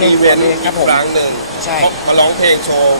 อยู่ในอีหัเววนต์เลยคอีรับกผม ครั้งหนึ่งใช่ มาร้องเพลงโชว์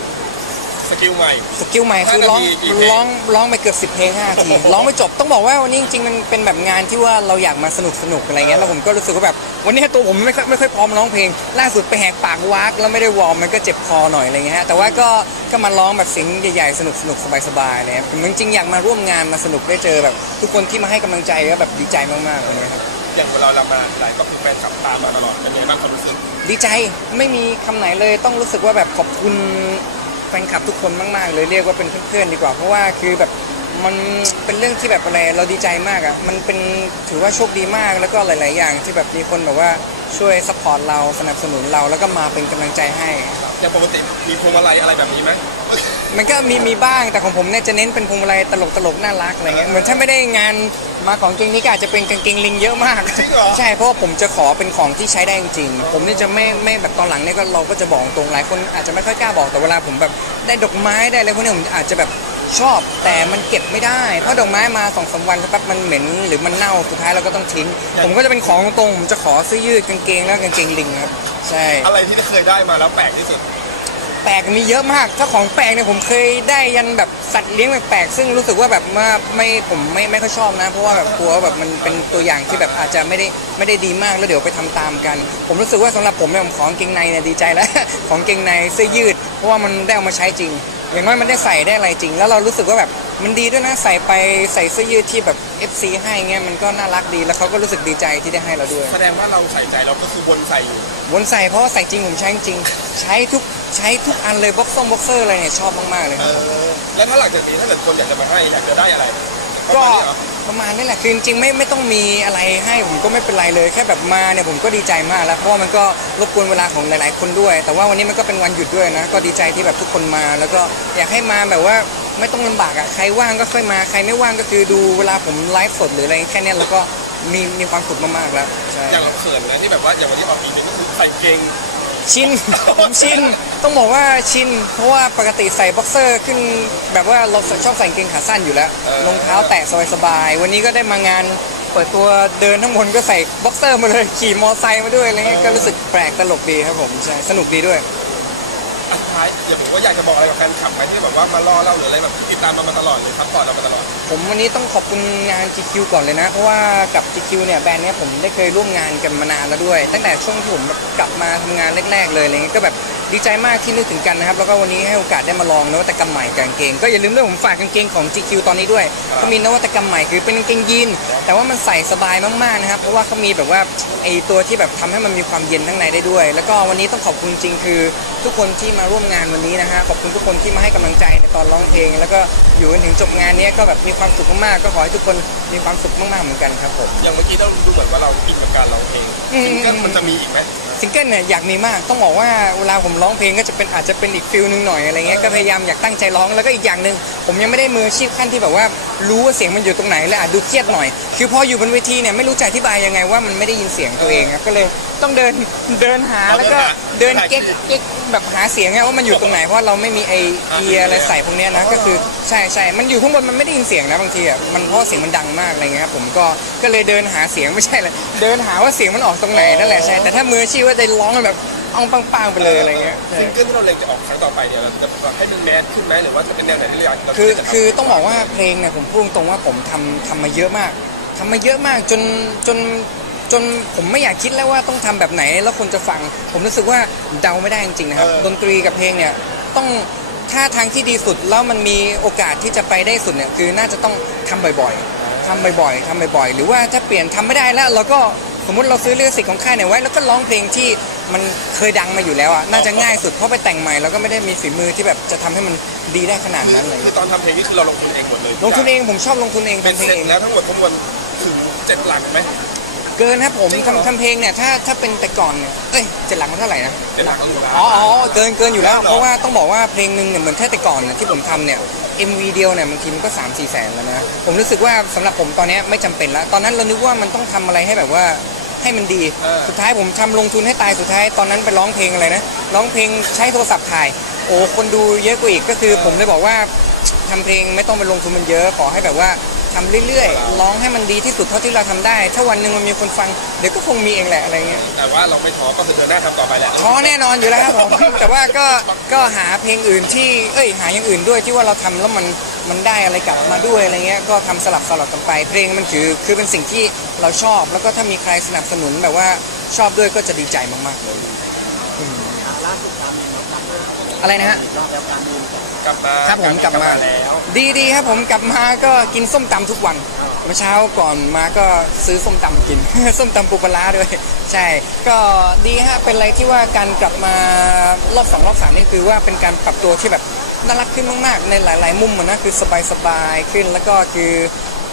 สกิลใหม่ สกิลใหม่คือร้องห้านาทีกี่เพลงร้องร้องไปเกือบสิบเพลงห้าที ร้องไม่จบต้องบอกว่าวันนี้จริงๆมันเป็นแบบงานที่ว่าเราอยากมาสนุกสนุกอะไรเงี้ยแล้วผมก็รู้สึกว่าแบบวันนี้ตัวผมไม่ค่อยไม่ค่อยพร้อมร้องเพลง ล่าสุดไปแหกปากวากแล้วไม่ได้วอร์มมันก็เจ็บคอหน่อยอะไรเงี้ยฮะแต่ว่าก็ก็มาร้องแบบเสียงใหญ่ๆสนุกสนุกสบายๆเลยครับผมจริงๆอยากมาร่วมงานมาสนุกได้เจอแบบ ทุกคนที่มาให้กำลังใจก็แบบดีใจมากๆวันนี้ครับ อย่างเวลาเรามาไหนก็คือแฟนกลับตามมาตลอดเป็นไงบ้างความรู้สึกดีใจไม่มีคำไหนเลยต้องรู้สึกว่าแบบขอบคุณแฟนคลับทุกคนมากๆ เลยเรียกว่าเป็นเพื่อนๆดีกว่า เพราะว่าคือแบบมันเป็นเรื่องที่แบบอะไรเราดีใจมากอะมันเป็นถือว่าโชคดีมากแล้วก็หลาย ๆ อย่างที่แบบมีคนแบบว่าช่วยซัพพอร์ตเราสนับสนุนเราแล้วก็มาเป็นกำลังใจให้ อย่างปกติมีพวงมาลัยอะไรแบบนี้ไหม มันก็มีมีบ้างแต่ของผมเนี่ยจะเน้นเป็นพวงมาลัยตลกตลกๆน่ารักอะไรเงี้ยเหมือนถ้าไม่ได้งานมาของเกงนี้ก็อาจจะเป็นกางเกงลิงเยอะมากจริงเหรอ ใช่เพราะว่าผมจะขอเป็นของที่ใช้ได้จริงๆผมนี่จะไม่ไม่แบบตอนหลังเนี่ยก็เราก็จะบอกตรงหลายคนอาจจะไม่ค่อยกล้าบอกแต่เวลาผมแบบได้ดอกไม้ได้อะไรพวกเนี้ยผมอาจจะแบบชอบแต่มันเก็บไม่ได้เพราะดอกไม้มาสองสามวันสักแป๊บมันเหม็นหรือมันเน่าสุดท้ายเราก็ต้องทิ้ง ผมก็จะเป็นของตรงๆผมจะขอเสื้อยืดกางเกงแล้วกางเกงลิงครับใช่ อะไรที่เคยได้มาแล้วแปลกที่สุดแปลกมีเยอะมาก ถ้าของแปลกเนี่ยผมเคยได้ยันแบบสัตว์เลี้ยงแปลกๆซึ่งรู้สึกว่าแบบว่าไม่ผมไม่ไม่ค่อยชอบนะ เพราะว่าแบบกลัวแบบมันเป็นตัวอย่างที่แบบอาจจะไม่ได้ไม่ได้ดีมากแล้วเดี๋ยวไปทำตามกัน ผมรู้สึกว่าสำหรับผมเนี่ยผมของกางเกงในเนี่ยดีใจแล้ว ของกางเกงในเสื้อยืด เพราะว่ามันได้เอามาใช้จริง อย่างน้อยมันได้ใส่ได้อะไรจริง แล้วเรารู้สึกว่าแบบมันดีด้วยนะใส่ไปใส่เสื้อยืดที่แบบ FC ให้เงี้ยมันก็น่ารักดีแล้วเขาก็รู้สึกดีใจที่ได้ให้เราด้วย แสดงว่าเราใส่ใจเราก็คือวนใส่อยู่วนใส่เพราะว่าใส่จริงผมใช้จริงใช้ทุกใช้ทุกอันเลยบ็อกซ์บ็อกเซอร์อะไรเนี่ยชอบมากๆเลยเอครับอแล้วถ้าหลังจากนี้ถ้าเกิดคนอยากจะมาให้อยากจะได้อะไรก็ ประมาณนี้เหรอ ประมาณนี้แหละคือจริงๆไม่ไม่ต้องมีอะไรให้ผมก็ไม่เป็นไรเลยแค่แบบมาเนี่ยผมก็ดีใจมากแล้วเพราะว่ามันก็รบกวนเวลาของหลาย ๆ คนด้วย แต่ว่าวันนี้มันก็เป็นวันหยุดด้วยนะ ก็ดีใจที่แบบทุกคนมา แล้วก็อยากให้มาแบบว่าไม่ต้องลำบากอะใครว่างก็ค่อยมาใครไม่ว่างก็คือดูเวลาผมไลฟ์สดหรืออะไรแค่เนี้ยเราก็มีมีความสุขมากๆแล้วใช่อย่างเราเขินนะที่แบบว่าอย่างวันนี้ออกอีเวนต์ก็คือใส่เกง ชิน ผมชิน ต้องบอกว่าชิน เพราะว่าปกติใส่บ็อกเซอร์ขึ้น แบบว่าเราชอบใส่กางเกงขาสั้นอยู่แล้วเออรองเท้าแตะสบายๆวันนี้ก็ได้มางานเปิดตัวเดินทั้งหมดก็ใส่บ็อกเซอร์มาเลยขี่มอไซค์มาด้วยอะไรเงี้ยก็รู้สึกแปลกตลกดีครับผมใช่สนุกดีด้วย อันท้ายอย่าผมว่าอยากจะบอกอะไรกับแฟนคลับไหมที่แบบว่ามาล่อเราหรืออะไรแบบติดตามเรามาตลอดเลยซับก่อนเรามาตลอดผมวันนี้ต้องขอบคุณงาน GQ ก่อนเลยนะ เพราะว่ากับ GQ เนี่ยแบรนด์เนี้ยผมได้เคยร่วมงานกันมานานแล้วด้วย ตั้งแต่ช่วงที่ผมแบบกลับมาทำงานแรกๆเลยอะไรเงี้ยก็แบบ ดีใจมากที่นึกถึงกันนะครับ แล้วก็วันนี้ให้โอกาสได้มาลองนวัตกรรมใหม่กางเกง ก็อย่าลืมด้วยผมฝากกางเกงของ GQ ตอนนี้ด้วยก็มีนวัตกรรมใหม่คือเป็นกางเกงยีนแต่ว่ามันใส่สบายมากๆนะครับ เพราะว่าเขามีแบบว่าไอตัวที่แบบทำให้มันมีความเย็นข้างในได้ด้วย แล้วก็วันนี้ต้องขอบคุณจริงคือ ทุกคนที่มาร่วมงานวันนี้นะฮะขอบคุณทุกคนที่มาให้กำลังใจในตอนร้องเพลง แล้วก็อยู่จนถึงจบงานเนี้ยก็แบบมีความสุขมากๆก็ขอให้ทุกคนมีความสุขมากๆเหมือนกันครับผมอย่างเมื่อกี้ต้องดูเหมือนว่าเราอินกับการร้องเพลงอืมซิงเกิลมันจะมีอีกไหมซิงเกิลเนี่ยอยากมีมากต้องบอกว่าเวลาผมร้องเพลงก็จะเป็นอาจจะเป็นอีกฟิลหนึงหน่อยอะไรเงี้ยก็พยายามอยากตั้งใจร้องแล้วก็อีกอย่างหนึ่งผมยังไม่ได้มืออาชีพขั้นที่แบบว่ารู้ว่าเสียงมันอยู่ตรงไหนและอาจดูเครียดหน่อย คือพออยู่บนเวทีเนี่ยไม่รู้จะอธิบายยังไงว่ามันไม่ได้ยินเสียงตัวเองครับก็เลยต้องเดินเดินหาแล้วก็เดินเก๊กเก๊กแบบหาเสียงไงว่ามันอยู่ตรงไหนเพราะเราไม่มีไอเอียอะไรใส่พวกเนี้ยนะก็คือใช่ใช่มันอยู่ข้างบนมันไม่ได้ยินเสียงนะบางทีอะมันเพราะเสียงมันดังมากอะไรเงี้ยครับผมก็ก็เลยเดินหาเสียงไม่ใช่เลยเดินหาว่าเสียงมันออกตรงไหนนั่นแหละใช่แต่ถ้ามืออาชีพว่าได้ร้องกันแบบอ่องปังๆไปเลยอะไรเงี้ยใช่ซิงเกิลที่เราเล็งจะออกครั้งต่อไปเนี่ยเราจะให้มันแมสขึ้นไหมหรือว่าจะเป็นแนวไหนที่เราอยากเราคือจะทำคือต้องบอกว่าเพลงเนี่ยผมพูดตรงๆว่าผมทำทำมาเยอะมากทำมาเยอะมากจนจนจนผมไม่อยากคิดแล้วว่าต้องทำแบบไหนแล้วคนจะฟัง ผมรู้สึกว่าเดาไม่ได้จริงๆนะครับเออดนตรีกับเพลงเนี่ยต้องถ้าทางที่ดีสุดแล้วมันมีโอกาสที่จะไปได้สุดเนี่ยคือน่าจะต้องทำบ่อยๆทำบ่อยๆทำบ่อยๆ หรือว่าถ้าเปลี่ยนทำไม่ได้แล้วเราก็สมมติเราซื้อลิขสิทธิ์ของค่ายเนี่ยไว้ แล้วก็ร้องเพลงที่ มันเคยดังมาอยู่แล้วอะน่าจะง่ายสุดเพราะไปแต่งใหม่เราก็ไม่ได้มีฝีมือที่แบบจะทำให้มันดีได้ขนาดคือนั้นเลย คือตอนทำเพลงนี่คือเราลงทุนเองหมดเลยลงทุนเองผมชอบลงทุนเองเป็นทำเพลงเสร็จเอง แล้วทั้งหมดทั้งมวลถึงเจ็ดหลักไหม เกินครับผมจริงเหรอ ทำทำเพลงเนี่ยถ้าถ้าเป็นแต่ก่อนเนี่ยเอ้ยเจ็ดหลักมันเท่าไหร่นะเจ็ดหลักต้องอยู่แล้วอ๋ออ๋อเกินเกินอยู่แล้วเหรอเพราะว่าต้องบอกว่าเพลงหนึ่งเนี่ยเหมือนแค่แต่ก่อนเนี่ยที่ผมทำเนี่ย MV เดียวเนี่ยบางทีมันก็ 3 4 แสนแล้วนะ ผมรู้สึกว่าสำหรับผมตอนเนี้ยไม่จำเป็นแล้ว ตอนนั้นเรานึกว่ามันต้องทำอะไรให้แบบว่า ให้มันดีเออสุดท้ายผมทำลงทุนให้ตายสุดท้ายตอนนั้นไปร้องเพลงอะไรนะร้องเพลงใช้โทรศัพท์ถ่าย โอ้คนดูเยอะกว่าอีกก็คือ ผมเลยบอกว่าทำเพลงไม่ต้องไปลงทุนมันเยอะขอให้แบบว่า ททำเรื่อยๆ ร้องให้มันดีที่สุดเท่าที่เราทำได้ ถ้าวันหนึ่งมันมีคนฟัง เดี๋ยวก็คงมีเองแหละอะไรเงี้ย แต่ว่าเราไม่ท้อก็คือเดินหน้าทำต่อไปแหละท้อแน่นอนอยู่แล้วครับผม แต่ว่าก็ก็หาเพลงอื่นที่ เอ้ยหาอย่างอื่นด้วยที่ว่าเราทำแล้วมันมันได้อะไรกลับมาด้วยอะไรเงี้ย ก็ทำสลับสลับกันไป เพลงมันคือคือเป็นสิ่งที่เราชอบ แล้วก็ถ้ามีใครสนับสนุนแบบว่าชอบด้วยก็จะดีใจมากๆเลยอืมอะไรนะฮะ กลับมาครับผมกลับมาแล้วดีดีครับผมกลับมาก็กินส้มตำทุกวันเมื่อเช้าก่อนมาก็ซื้อส้มตำกิน ส้มตำปูปลาร้าด้วย ใช่ ก็ดีฮะเป็นอะไรที่ว่าการกลับมารอบสองรอบสามนี่คือว่าเป็นการปรับตัวที่แบบน่ารักขึ้นมากๆ ในหลาย ๆ มุมอะนะคือสบายๆขึ้นแล้วก็คือ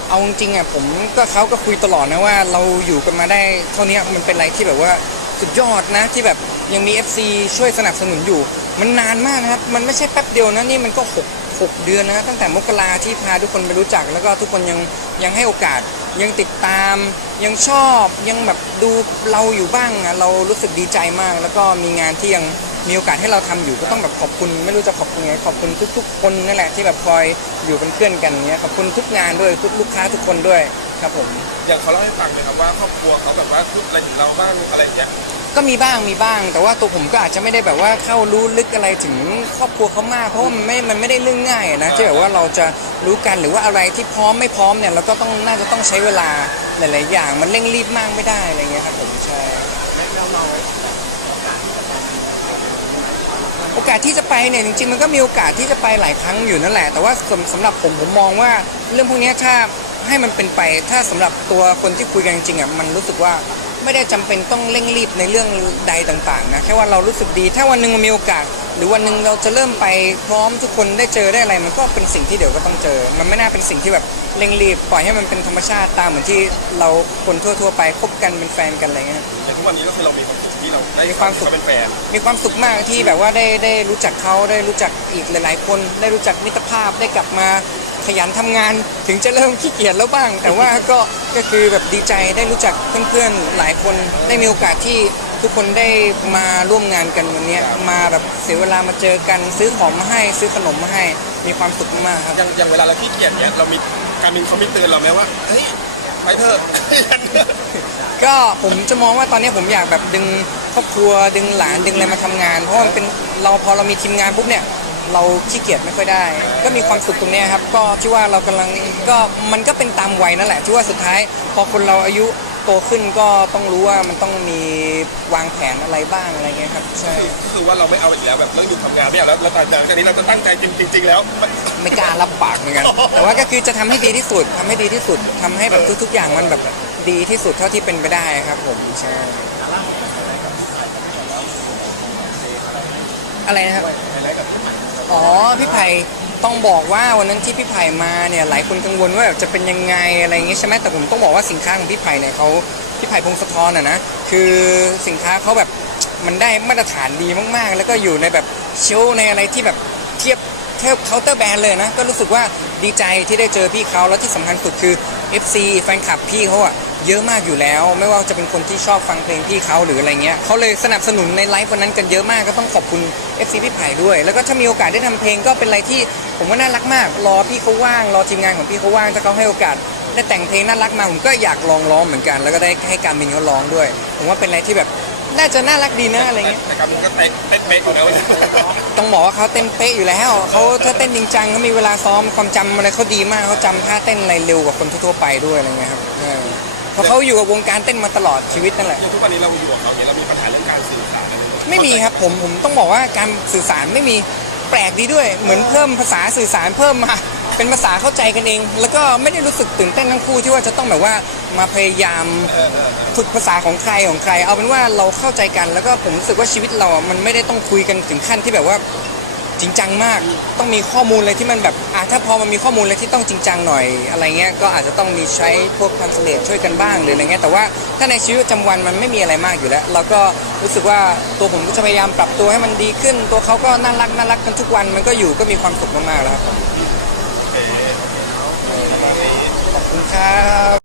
เอาจริงๆอะผมก็เขาก็คุยตลอดนะว่าเราอยู่กันมาได้เท่านี้มันเป็นอะไรที่แบบว่าสุดยอดนะที่แบบ ยังมี FC ช่วยสนับสนุนอยู่ มันนานมากนะครับ มันไม่ใช่แป๊บเดียวนะนี่มันก็หกเดือนนะตั้งแต่มกราที่พาทุกคนไปรู้จัก แล้วก็ทุกคนยังยังให้โอกาส ยังติดตาม ยังชอบยังแบบดูเราอยู่บ้างอะเรารู้สึกดีใจมาก แล้วก็มีงานที่ยังมีโอกาสให้เราทำอยู่ก็ต้องแบบขอบคุณ ไม่รู้จะขอบคุณไงขอบคุณทุก ๆ คนนั่นแหละที่แบบคอยอยู่เป็นเพื่อนกันเนี้ยขอบคุณทุกงานด้วยทุกลูกค้าทุกคนด้วยครับผมอย่างเขาเล่าให้ฟังเลยครับว่าครอบครัวเขาแบบว่าพูดอะไรถึงเราบ้างอะไรอย่างเงี้ย ก็มีบ้างมีบ้าง แต่ว่าตัวผมก็อาจจะไม่ได้แบบว่าเข้ารู้ลึกอะไรถึงครอบครัวเขามากเพราะมันไม่ มันไม่ได้เรื่องง่ายนะที่แบบว่าเราจะรู้กันหรือว่าอะไรที่พร้อมไม่พร้อมเนี่ยเราก็ต้องน่าจะต้องใช้เวลาหลาย ๆ อย่าง มันเร่งรีบมากไม่ได้อะไรเงี้ยครับผมใช่โอกาสที่จะไปเนี่ยจริง ๆ มันก็มีโอกาสที่จะไปหลายครั้งอยู่นั่นแหละ แต่ว่าสำหรับผมผมมองว่าเรื่องพวกนี้ถ้าให้มันเป็นไปถ้าสำหรับตัวคนที่คุยกันจริงๆอะมันรู้สึกว่า ไม่ได้จำเป็นต้องเร่งรีบในเรื่องใดต่างๆนะแค่ว่าเรารู้สึกดี ถ้าวันหนึ่งมันมีโอกาส หรือวันหนึ่งเราจะเริ่มไปพร้อมทุกคนได้เจอได้อะไรมันก็เป็นสิ่งที่เดี๋ยวก็ต้องเจอ มันไม่น่าเป็นสิ่งที่แบบเร่งรีบปล่อยให้มันเป็นธรรมชาติตามเหมือนที่เราคนทั่วๆไปคบกันเป็นแฟนกันอะไรเงี้ยอย่ทุกวันนี้ก็คือเรามีความสุขที่เราได้มีความสุขเป็นแฟนมีความสุขมากที่แบบว่าได้ได้รู้จักเขาได้รู้จักอีกหลาย ๆ คนได้รู้จักมิตรภาพได้กลับมา ขยันทำงานถึงจะเริ่มขี้เกียจแล้วบ้าง แต่ว่าก็ก็คือแบบดีใจได้รู้จักเพื่อนๆหลายคนได้มีโอกาสที่ทุกคนได้มาร่วมงานกันวันเนี้ยมาแบบเสียเวลามาเจอกันซื้อของมาให้ซื้อขนมมาให้มีความสุขมากครับอย่างอย่างเวลาเราขี้เกียจเนี้ยเรามีการมินเขามีเตือนเราไหมว่าเฮ้ยไปเถอะก็ผมจะมองว่าตอนนี้ผมอยากแบบดึงครอบครัวดึงหลานดึงอะไรมาทำงาน เพราะว่ามันเป็นเราพอเรามีทีมงานปุ๊บเนี่ย เราขี้เกียจไม่ค่อยได้ ก็มีความสุขตรงเนี้ยครับ ก็ที่ว่าเรากำลังก็มันก็เป็นตามวัยนั่นแหละที่ว่าสุดท้าย พอคนเราอายุโตขึ้นก็ต้องรู้ว่ามันต้องมีวางแผนอะไรบ้างอะไรเงี้ยครับใช่ก็คือว่าเราไม่เอาอีกแล้วแบบเรื่องหยุดทำงานไม่เอาแล้วแล้วหลังจากนี้เราจะตั้งใจจริง ๆ แล้วมันไม่กล้ารับปากเหมือนกันแต่ว่าก็คือจะทำให้ดีที่สุดทำให้ดีที่สุดทำให้แบบทุก ๆ อย่างมันแบบดีที่สุดเท่าที่เป็นไปได้ครับ ผมใช่อะไรนะครับ อ๋อพี่ไผ่ต้องบอกว่าวันนั้นที่พี่ไผ่มาเนี่ยหลายคนกังวลว่าแบบจะเป็นยังไงอะไรอย่างงี้ใช่ไหมแต่ผมต้องบอกว่าสินค้าของพี่ไผ่เนี่ยเขาพี่ไผ่พงศธรอะนะคือสินค้าเขาแบบมันได้มาตรฐานดีมากๆ แล้วก็อยู่ในแบบเชลในอะไรที่แบบเทียบเทียบเคาน์เตอร์แบรนด์เลยนะก็รู้สึกว่าดีใจที่ได้เจอพี่เขาแล้วที่สำคัญสุดคือ FC แฟนคลับพี่เขาอะ เยอะมากอยู่แล้ว ไม่ว่าจะเป็นคนที่ชอบฟังเพลงพี่เขาหรืออะไรเงี้ยเขาเลยสนับสนุนในไลฟ์วันนั้นกันเยอะมากก็ต้องขอบคุณ FC พี่ไผ่ด้วย แล้วก็ถ้ามีโอกาสได้ทำเพลงก็เป็นอะไรที่ผมว่าน่ารักมาก รอพี่เขาว่าง รอทีมงานของพี่เขาว่างถ้าเขาให้โอกาสได้แต่งเพลงน่ารักมาผมก็อยากลองร้องเหมือนกัน แล้วก็ได้ให้การมินเขาร้องด้วย ผมว่าเป็นอะไรที่แบบน่าจะน่ารักดีนะอะไรเงี้ยแต่การมินก็เตะเป๊ะอยู่แล้วต้องบอกว่าเขาเต้นเป๊ะอยู่แล้วเขาถ้าเต้นจริงจังเขามีเวลาซ้อมความจำอะไรเขาดีมากเขาจำท่าเต้นอะไรเร็วกว่าคนทั่วไปด้วยอะไรเงี้ยครับ เออเพราะเขาอยู่กับวงการเต้นมาตลอดชีวิตนั่นแหละ อย่างทุกวันนี้เราอยู่กับเขาเนี่ยเรามีปัญหาเรื่องการสื่อสารอะไรไหไม่มีครับผมผมต้องบอกว่าการสื่อสารไม่มีแปลกดีด้วย เหมือนเพิ่มภาษาสื่อสารเพิ่มมา เป็นภาษาเข้าใจกันเอง แล้วก็ไม่ได้รู้สึกตื่นเต้นทั้งคู่ที่ว่าจะต้องแบบว่ามาพยายามฝึกภาษาของใครของใคร เอาเป็นว่าเราเข้าใจกันแล้วก็ผมรู้สึกว่าชีวิตเราอะมันไม่ได้ต้องคุยกันถึงขั้นที่แบบว่า จริงจังมาก ต้องมีข้อมูลอะไรที่มันแบบอะถ้าพอมันมีข้อมูลอะไรที่ต้องจริงจังหน่อยอะไรเงี้ยก็อาจจะต้องมีใช้พวก translate ช่วยกันบ้างหรืออะไรเงี้ยแต่ว่าถ้าในชีวิตประจำวันมันไม่มีอะไรมากอยู่แล้ว เราก็รู้สึกว่าตัวผมก็จะพยายามปรับตัวให้มันดีขึ้น ตัวเขาก็น่ารักน่ารักกันทุกวันมันก็อยู่ก็มีความสุขมากๆแล้วครับขอบคุณครับ